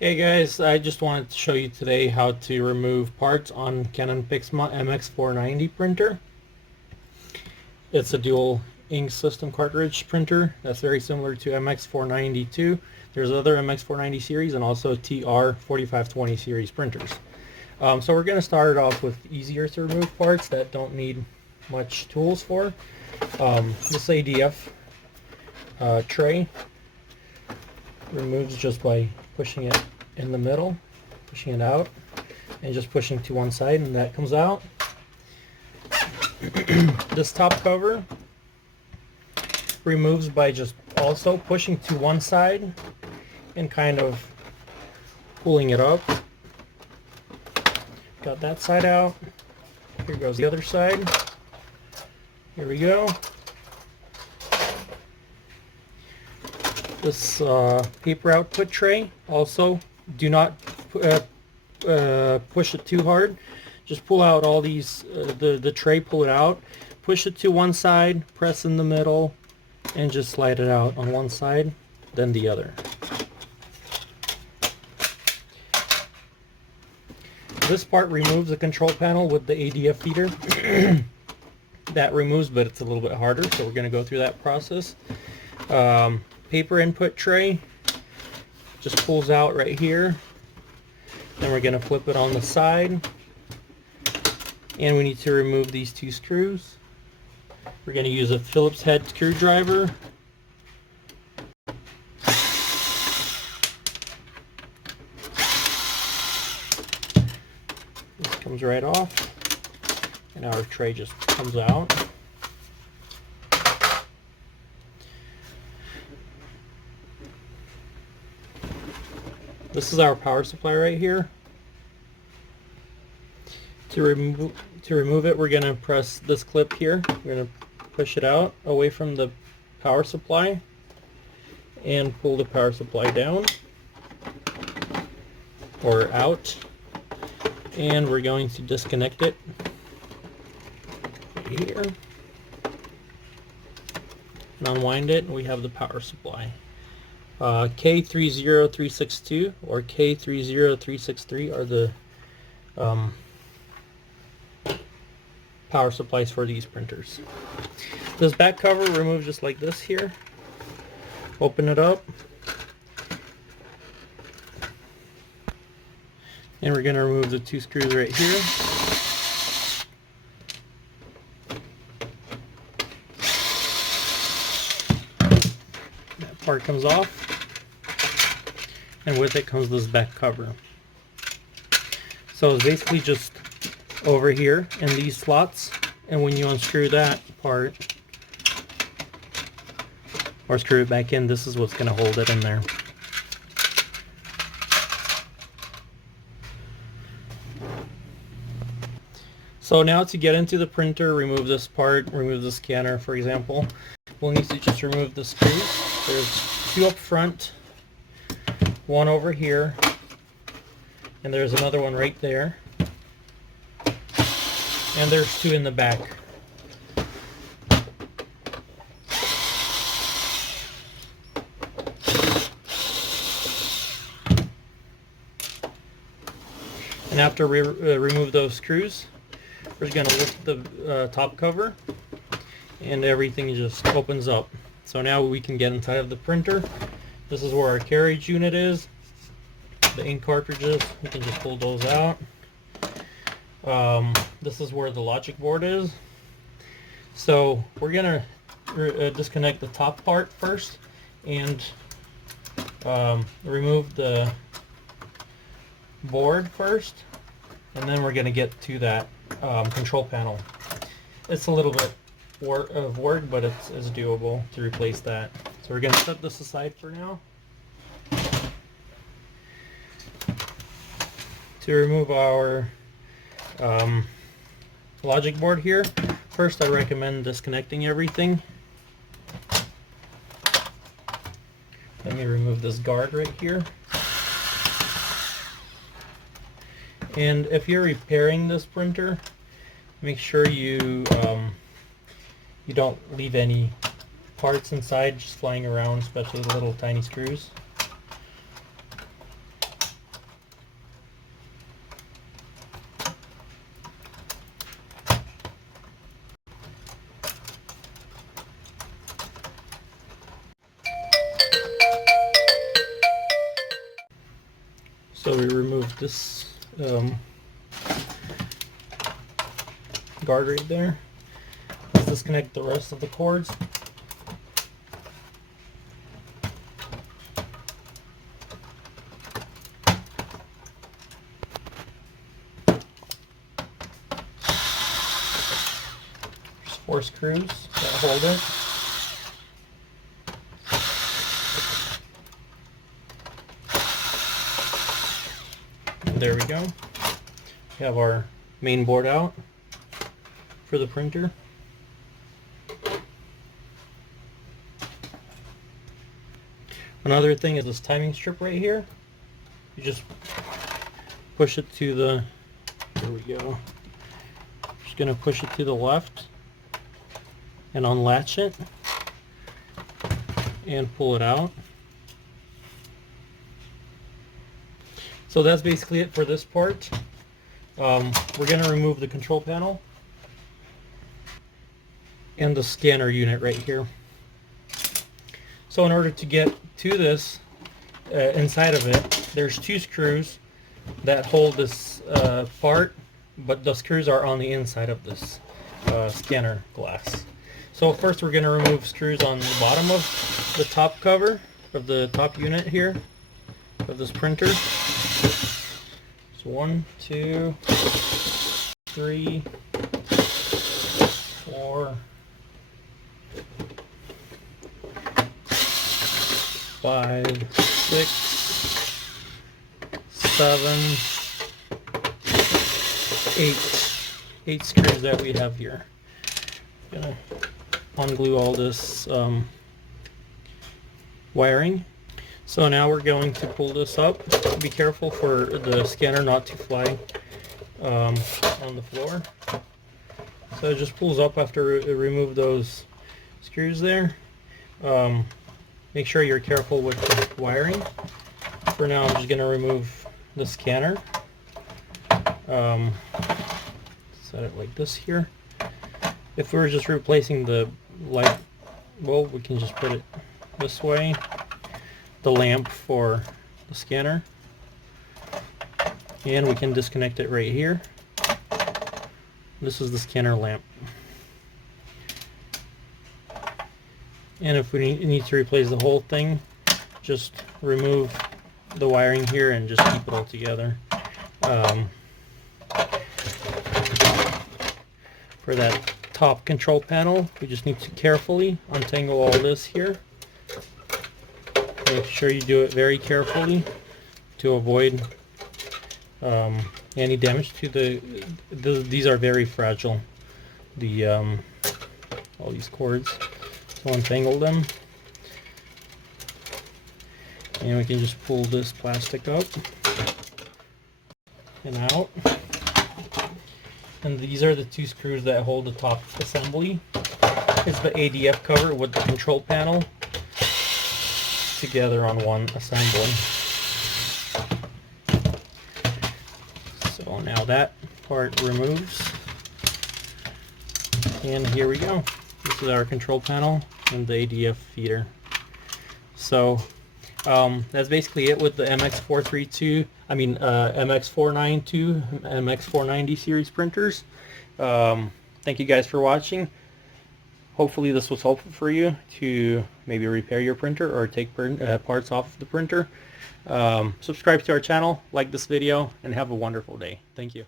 Hey guys, I just wanted to show you today how to remove parts on Canon Pixma MX490 printer. It's a dual ink system cartridge printer that's very similar to MX492. There's other MX490 series and also TR4520 series printers. So we're going to start it off with easier to remove parts that don't need much tools for. This ADF tray removes just by pushing it in the middle, pushing it out, and just pushing to one side, and that comes out. This top cover removes by just also pushing to one side and kind of pulling it up. Got that side out. Here goes the other side. Here we go. This paper output tray, also do not push it too hard. Just pull out all these, the tray, pull it out, push it to one side, press in the middle, and just slide it out on one side, then the other. This part removes the control panel with the ADF feeder. That removes, but it's a little bit harder, so we're going to go through that process. Paper input tray just pulls out right here. Then we're going to flip it on the side. And we need to remove these two screws. We're going to use a Phillips head screwdriver. This comes right off. And our tray just comes out. This is our power supply right here. To remove it, we're going to press this clip here. We're going to push it out away from the power supply and pull the power supply down or out. And we're going to disconnect it right here and unwind it, and we have the power supply. K30362 or K30363 are the power supplies for these printers. This back cover removes just like this here. Open it up. And we're going to remove the two screws right here. That part comes off. And with it comes this back cover. So it's basically just over here in these slots, and when you unscrew that part or screw it back in, this is what's going to hold it in there. So now to get into the printer, remove this part, remove the scanner for example, we'll need to just remove the screws. There's two up front, one over here, and there's another one right there, and there's two in the back. And after we remove those screws, we're going to lift the top cover, and everything just opens up. So now we can get inside of the printer. This is where our carriage unit is. The ink cartridges, we can just pull those out. This is where the logic board is. So we're going to disconnect the top part first and remove the board first, and then we're going to get to that control panel. It's a little bit of work, but it's doable to replace that. So we're going to set this aside for now. To remove our logic board here, first I recommend disconnecting everything. Let me remove this guard right here. And if you're repairing this printer, make sure you don't leave any parts inside just flying around, especially the little tiny screws. So we remove this guard right there. Let's disconnect the rest of the cords. There's 4 screws that hold it. And there we go. We have our main board out for the printer. Another thing is this timing strip right here. You just push it to the, there we go. Just gonna push it to the left and unlatch it and pull it out. So that's basically it for this part. We're gonna remove the control panel and the scanner unit right here. So in order to get to this, inside of it, there's 2 screws that hold this part, but the screws are on the inside of this scanner glass. So first we're going to remove screws on the bottom of the top cover of the top unit here of this printer. So 1, 2, 3, 4, 5, 6, 7, 8 screws that we have here. I'm gonna unglue all this wiring. So now we're going to pull this up. Be careful for the scanner not to fly on the floor. So it just pulls up after remove those screws there. Make sure you're careful with the wiring. For now, I'm just going to remove the scanner. Set it like this here. If we were just replacing the light bulb, we can just put it this way. The lamp for the scanner. And we can disconnect it right here. This is the scanner lamp. And if we need to replace the whole thing, just remove the wiring here and just keep it all together. For that top control panel, we just need to carefully untangle all this here. Make sure you do it very carefully to avoid any damage to these are very fragile, all these cords. So untangle them, and we can just pull this plastic up and out. And these are the 2 screws that hold the top assembly. It's the ADF cover with the control panel together on one assembly. So now that part removes, and here we go. This is our control panel and the ADF feeder. So that's basically it with the MX492, MX492, MX490 series printers. Thank you guys for watching. Hopefully this was helpful for you to maybe repair your printer or take parts off the printer. Subscribe to our channel, like this video, and have a wonderful day. Thank you.